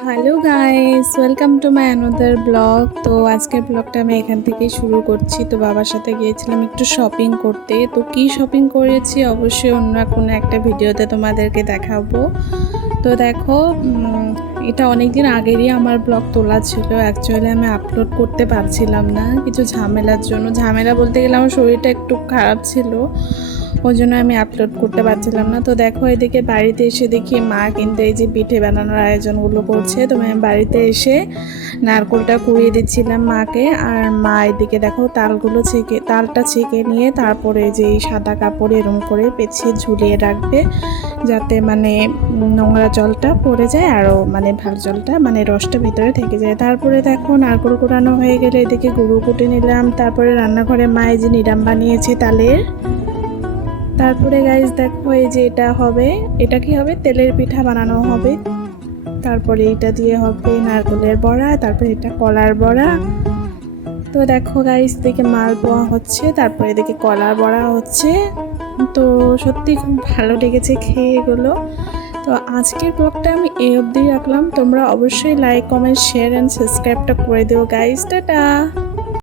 Hello guys, welcome to my another blog. তো আজকের ব্লগটা আমি এখান থেকেই শুরু করছি। তো বাবার সাথে গিয়েছিলাম একটু শপিং করতে। তো কি শপিং করেছি অবশ্যই অন্য কোনো একটা ভিডিওতে তোমাদেরকে দেখাবো। তো দেখো, এটা অনেক দিন আগেরই আমার ব্লগ তোলা ছিল। অ্যাকচুয়ালি আমি আপলোড করতে পারছিলাম না কিছু ঝামেলার জন্য। ঝামেলা বলতে গেলে আমার শরীরটা একটু খারাপ ছিল, ওই জন্য আমি আপলোড করতে পারছিলাম না। তো দেখো, এদিকে বাড়িতে এসে দেখি মা কিন্তু এই যে পিঠে বানানোর আয়োজনগুলো করছে। তো আমি বাড়িতে এসে নারকেলটা কুড়িয়ে দিচ্ছিলাম মাকে, আর মা এদিকে দেখো তালটা ছেঁকে নিয়ে তারপরে যে এই সাদা কাপড় এরম করে পেঁচিয়ে ঝুলিয়ে রাখবে, যাতে মানে নোংরা জলটা পড়ে যায়, আরও মানে ভালো জলটা মানে রসটা ভিতরে থেকে যায়। তারপরে দেখো নারকেল কোড়ানো হয়ে গেলে এদিকে গুঁড়ো কুটে নিলাম। তারপরে রান্নাঘরে মা এই যে নিরাম বানিয়েছে তালের। তারপরে গাইস দেখো, এই যে এটা কি হবে, তেলের পিঠা বানানো হবে। তারপরে এটা দিয়ে হবে নারকেলের বড়া, তারপরে এটা কলার বড়া। তো দেখো গাইস, দেখে মালপোয়া হচ্ছে, তারপরে এদিকে কলার বড়া হচ্ছে। তো সত্যি খুব ভালো লেগেছে খেয়ে এগুলো। তো আজকের ব্লগটা আমি এই অবধি রাখলাম। তোমরা অবশ্যই লাইক, কমেন্ট, শেয়ার অ্যান্ড সাবস্ক্রাইবটা করে দিও গাইস। টাটা।